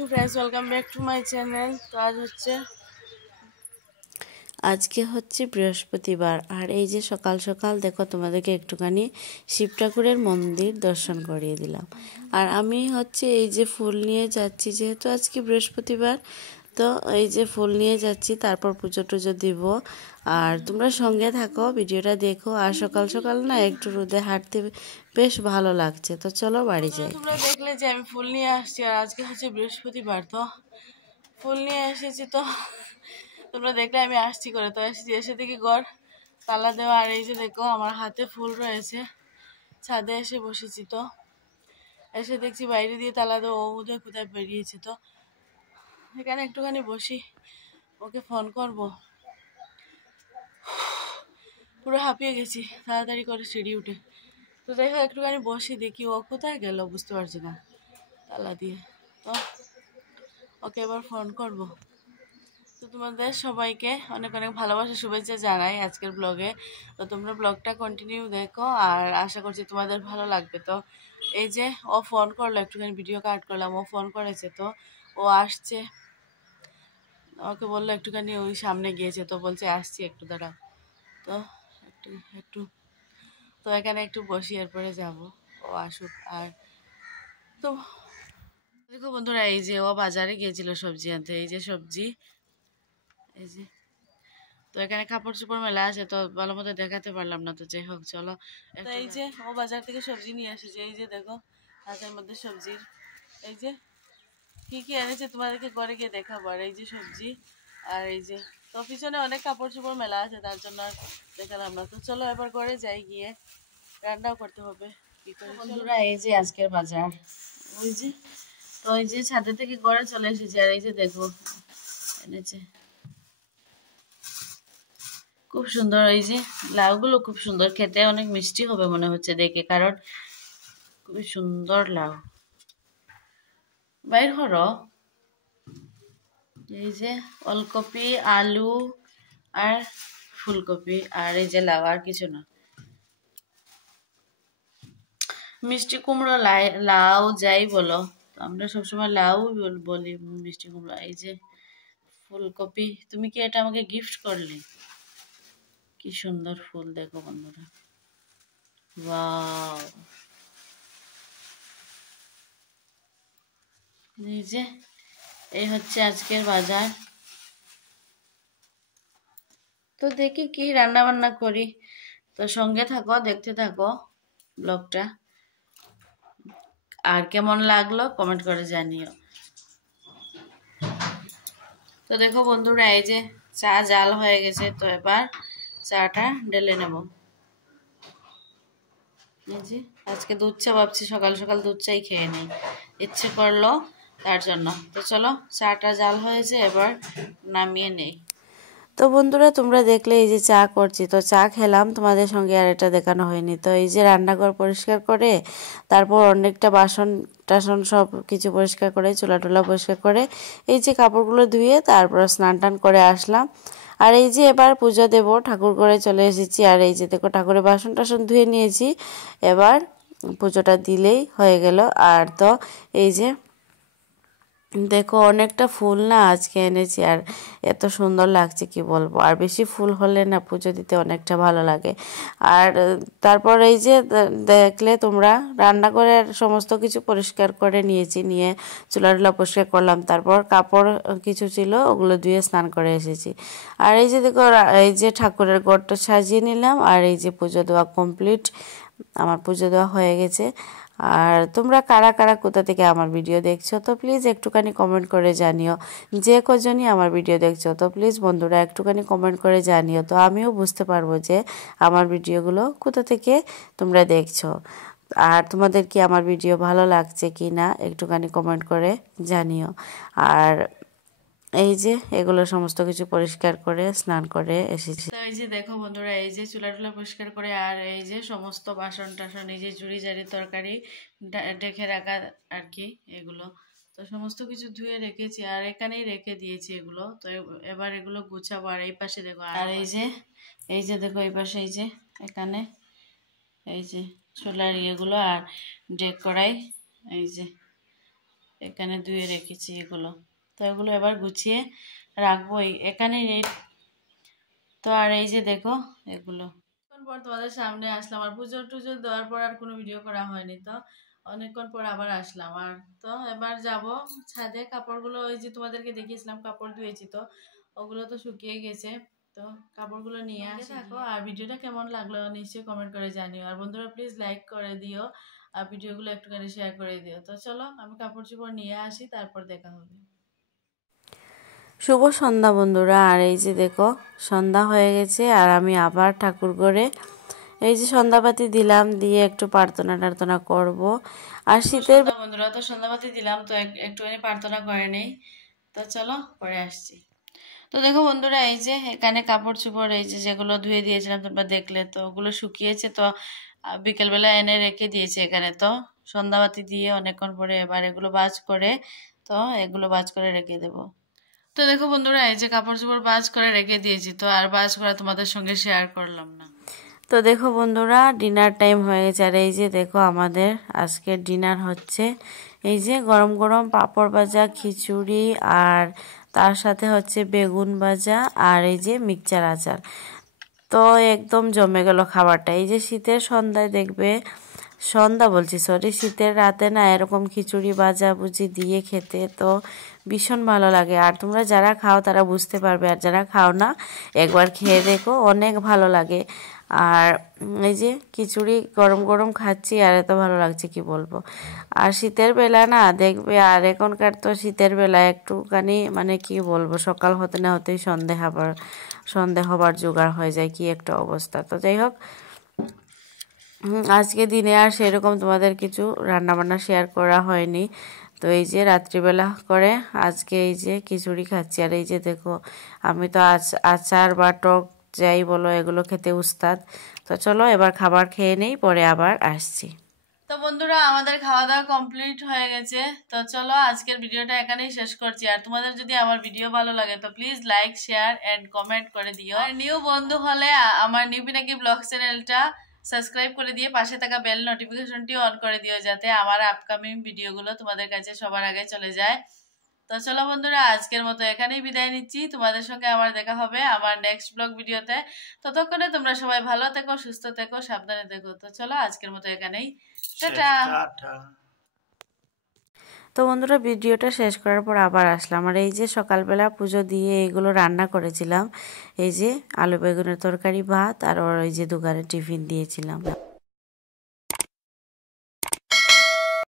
Morning friends, welcome back to my channel. তো আজকে হচ্ছে বৃহস্পতিবার, আর এই যে সকাল সকাল দেখো তোমাদেরকে একটুখানি শিব ঠাকুরের মন্দির দর্শন করিয়ে দিলাম। আর আমি হচ্ছে এই যে ফুল নিয়ে যাচ্ছি, যেহেতু আজকে বৃহস্পতিবার, তো এই যে ফুল নিয়ে যাচ্ছি, তারপর পুজো টুজো দিব। আর তোমরা সঙ্গে থাকো, ভিডিওটা দেখো। আর সকাল সকাল না একটু রোদে হাঁটতে বেশ ভালো লাগছে। তো চলো বাড়ি যাই। তোমরা দেখলে যে আমি ফুল নিয়ে আসছি, আর আজকে হচ্ছে বৃহস্পতিবার, তো ফুল নিয়ে এসেছি। তো তোমরা দেখলে আমি আসছি করে, তো এসে দেখি ঘর তালা দেওয়া। আর এই যে দেখো আমার হাতে ফুল রয়েছে, ছাদে এসে বসেছি। তো এসে দেখছি বাইরে দিয়ে তালা দেওয়া, ও বোধহয় কোথায় বেরিয়েছে। তো এখানে একটুখানি বসি, ওকে ফোন করব। পুরো হাঁপিয়ে গেছি তাড়াতাড়ি করে সিঁড়ি উঠে। তো যাই হোক একটুখানি বসি, দেখি ও কোথায় গেল, বুঝতে পারছি না তালা দিয়ে। তো ওকে এবার ফোন করব। তো তোমাদের সবাইকে অনেক অনেক ভালোবাসা শুভেচ্ছা জানাই আজকের ব্লগে। তো তোমরা ব্লগটা কন্টিনিউ দেখো, আর আশা করছি তোমাদের ভালো লাগবে। তো এই যে ও ফোন করলো, একটুখানি ভিডিও কাট করলাম, ও ফোন করেছে। তো ও আসছে, ওকে বললো একটুখানি ওই সামনে গিয়েছে, তো বলছে আসছি একটু দাঁড়াও। তো একটু একটু তো এখানে একটু বসি, এরপরে যাব, ও আসুক। আর তো দেখো বন্ধুরা, এই যে ও বাজারে গিয়েছিল সবজি আনতে, এই যে সবজি, এই যে। তো এখানে কাপড় চোপড় মেলা আছে, তো ভালো মতো দেখাতে পারলাম না। তো যাই হোক চলো। তো এই যে ও বাজার থেকে সবজি নিয়ে আসেছে, এই যে দেখো হাতের মধ্যে সবজির, এই যে কি কি এনেছে তোমাদেরকে ঘরে গিয়ে দেখাবো। আর এই যে সবজি, আর এই যে তো পিছনে অনেক কাপড় চোপড় মেলা আছে, তার জন্য আর দেখালাম না। তো চলো এবার ঘরে যাই, গিয়ে রান্নাও করতে হবে। কি করে বন্ধুরা, এই যে আজকের বাজার, ওই যে। তো ওই যে ছাদে থেকে ঘরে চলে এসেছি, আর এই যে দেখো এনেছে খুব সুন্দর। এই যে লাউগুলো খুব সুন্দর, খেতে অনেক মিষ্টি হবে মনে হচ্ছে দেখে, কারণ খুবই সুন্দর লাউ। বাইর করো। এই যে ওলকপি, আলু আর ফুলকপি, আর এই যে লাউ, আর কিছু না। মিষ্টি কুমড়ো, লাউ যাই বলো, আমরা সবসময় লাউ বলি, মিষ্টি কুমড়ো। এই যে ফুলকপি, তুমি কি এটা আমাকে গিফট করলে? কি সুন্দর ফুল দেখো বন্ধুরা, ওয়াও। এই যে এই হচ্ছে আজকের বাজার। তো দেখি কি রান্না বান্না করি। তো সঙ্গে থাকো, দেখতে থাকো ব্লগটা। আর কেমন লাগলো কমেন্ট করে জানিও। তো দেখো বন্ধুরা, এই যে চা জাল হয়ে গেছে, তো এবার চাটা ঢেলে নেব। এই যে আজকে দুধ চা ভাবছি, সকাল সকাল দুধ চাই খেয়ে নেই, ইচ্ছে করলো তার জন্য। তো চলো, চাটা জাল হয়েছে, এবার নামিয়ে নেই। তো বন্ধুরা তোমরা দেখলে এই যে চা করছি, তো চা খেলাম, তোমাদের সঙ্গে আর এটা দেখানো হয়নি। তো এই যে রান্নাঘর পরিষ্কার করে, তারপর অনেকটা বাসন টাসন সব কিছু পরিষ্কার করে, চুলা টুলা পরিষ্কার করে, এই যে কাপড়গুলো ধুয়ে তারপর স্নান টান করে আসলাম। আর এই যে এবার পুজো দেব, ঠাকুর ঘরে চলে এসেছি। আর এই যে দেখো ঠাকুরের বাসন টাসন ধুয়ে নিয়েছি, এবার পুজোটা দিলেই হয়ে গেল। আর তো এই যে দেখো অনেকটা ফুল না আজকে এনেছি, আর এত সুন্দর লাগছে কি বলবো। আর বেশি ফুল হলে না পুজো দিতে অনেকটা ভালো লাগে। আর তারপর এই যে দেখলে তোমরা, রান্নাঘরের সমস্ত কিছু পরিষ্কার করে নিয়েছি, নিয়ে চুলা টুলা পরিষ্কার করলাম, তারপর কাপড় কিছু ছিল ওগুলো ধুয়ে স্নান করে এসেছি। আর এই যে দেখো, এই যে ঠাকুরের ঘরটা সাজিয়ে নিলাম, আর এই যে পুজো দেওয়া কমপ্লিট, আমার পুজো দেওয়া হয়ে গেছে। আর তোমরা কারা কারা কোথা থেকে আমার ভিডিও দেখছো, তো প্লিজ একটুখানি কমেন্ট করে জানিও। যে কজনই আমার ভিডিও দেখছো, তো প্লিজ বন্ধুরা একটুখানি কমেন্ট করে জানিও, তো আমিও বুঝতে পারবো যে আমার ভিডিওগুলো কোথা থেকে তোমরা দেখছো। আর তোমাদের কি আমার ভিডিও ভালো লাগছে কি না একটুখানি কমেন্ট করে জানিও। আর এই যে এগুলো সমস্ত কিছু পরিষ্কার করে স্নান করে এসেছি। তো এই যে দেখো বন্ধুরা, এই যে চুলা টুলা পরিষ্কার করে, আর এই যে সমস্ত বাসন টাসন, এই যে ঝুড়ি ঝাড়ি তরকারি ঢেকে রাখা আর কি, এগুলো তো সমস্ত কিছু ধুয়ে রেখেছি, আর এখানেই রেখে দিয়েছি এগুলো। তো এবার এগুলো গুছাবো। আর এই পাশে দেখো, আর এই যে দেখো এই পাশে, এই যে এখানে এই যে ছোলার ইয়েগুলো, আর ডেক কড়াই, এই যে এখানে ধুয়ে রেখেছি এগুলো। তো এগুলো এবার গুছিয়ে রাখবো এখানে। তো আর এই যে দেখো এগুলো পর তোমাদের সামনে আসলাম। আর পুজো টুজো দেওয়ার পর আর কোনো ভিডিও করা হয়নি, তো অনেকক্ষণ পর আবার আসলাম। আর তো এবার যাব ছাদে। কাপড়গুলো ওই যে তোমাদেরকে দেখিয়েছিলাম কাপড় ধুয়েছি, তো ওগুলো তো শুকিয়ে গেছে। তো কাপড়গুলো নিয়ে আসি থাকো। আর ভিডিওটা কেমন লাগলো নিশ্চয়ই কমেন্ট করে জানিও। আর বন্ধুরা প্লিজ লাইক করে দিও আর ভিডিওগুলো একটুখানি শেয়ার করে দিও। তো চলো আমি কাপড় চোপড় নিয়ে আসি, তারপর দেখা হবে। শুভ সন্ধ্যা বন্ধুরা। আর এই যে দেখো সন্ধ্যা হয়ে গেছে, আর আমি আবার ঠাকুর ঘরে এই যে সন্ধ্যাবাতি দিলাম, দিয়ে একটু প্রার্থনা টার্থনা করব। আর শীতের বন্ধুরা তো সন্ধ্যাবাতি দিলাম, তো একটুখানি প্রার্থনা করে নেই। তো চলো পরে আসছি। তো দেখো বন্ধুরা এই যে এখানে কাপড় চোপড় এই যে যেগুলো ধুয়ে দিয়েছিলাম তোমরা দেখলে, তো ওগুলো শুকিয়েছে। তো বিকেলবেলা এনে রেখে দিয়েছে এখানে। তো সন্ধ্যাবাতি দিয়ে অনেকক্ষণ পরে এবার এগুলো ভাঁজ করে, তো এগুলো ভাঁজ করে রেখে দেবো। তো দেখো বন্ধুরা এই যে কাপড় চোপড় ভাঁজ করে রেখে দিয়েছি, তো আর ভাঁজ করা তোমাদের সঙ্গে শেয়ার করলাম না। তো দেখো বন্ধুরা ডিনার টাইম হয়ে গেছে। আর এই যে দেখো আমাদের আজকের ডিনার হচ্ছে এই যে গরম গরম পাঁপড় ভাজা, খিচুড়ি, আর তার সাথে হচ্ছে বেগুন ভাজা, আর এই যে মিক্সচার আচার। তো একদম জমে গেল খাবারটা। এই যে শীতের সন্ধ্যায় দেখবে, সন্ধ্যা বলছি সরি, শীতের রাতে না এরকম খিচুড়ি ভাজা ভুজি দিয়ে খেতে তো ভীষণ ভালো লাগে। আর তোমরা যারা খাও তারা বুঝতে পারবে, আর যারা খাও না একবার খেয়ে দেখো, অনেক ভালো লাগে। আর এই যে খিচুড়ি গরম গরম খাচ্ছি, আর এত ভালো লাগছে কি বলবো। আর শীতের বেলা না দেখবে, আর এখনকার তো শীতের বেলা একটুখানি মানে কি বলবো, সকাল হতে না হতেই সন্ধে হবার জোগাড় হয়ে যায়, কি একটা অবস্থা। তো যাই হোক আজকে দিনে আর সেরকম তোমাদের কিছু রান্নাবান্না শেয়ার করা হয়নি। তো এই যে রাত্রিবেলা করে আজকে এই যে খিচুড়ি খাচ্ছি। আর এই যে দেখো আমি তো আচার বা টক যাই বলো এগুলো খেতে উস্তাদ। তো চলো এবার খাবার খেয়ে নেই, পরে আবার আসছি। তো বন্ধুরা আমাদের খাওয়া দাওয়া কমপ্লিট হয়ে গেছে। তো চলো আজকের ভিডিওটা এখানেই শেষ করছি। আর তোমাদের যদি আমার ভিডিও ভালো লাগে তো please like share and comment করে দিও। আর নিউ বন্ধু হলে আমার নিউ পিনাকি ব্লগ চ্যানেলটা সাবস্ক্রাইব করে দিয়ে পাশে থাকা বেল নোটিফিকেশনটি অন করে দিও, যাতে আমার আপকামিং ভিডিওগুলো তোমাদের কাছে সবার আগে চলে যায়। তো চলো বন্ধুরা আজকের মতো এখানেই বিদায় নিচ্ছি। তোমাদের সঙ্গে আমার দেখা হবে আমার নেক্সট ব্লগ ভিডিওতে। ততক্ষণে তোমরা সবাই ভালো থেকো, সুস্থ থেকো, সাবধানে থেকো। তো চলো আজকের মতো এখানেই টাটা। তো বন্ধুরা ভিডিওটা শেষ করার পর আবার আসলাম। আর এই যে সকালবেলা পুজো দিয়ে এগুলো রান্না করেছিলাম, এই যে আলু বেগুনের তরকারি, ভাত, আর ওই যে দোকানে টিফিন দিয়েছিলাম।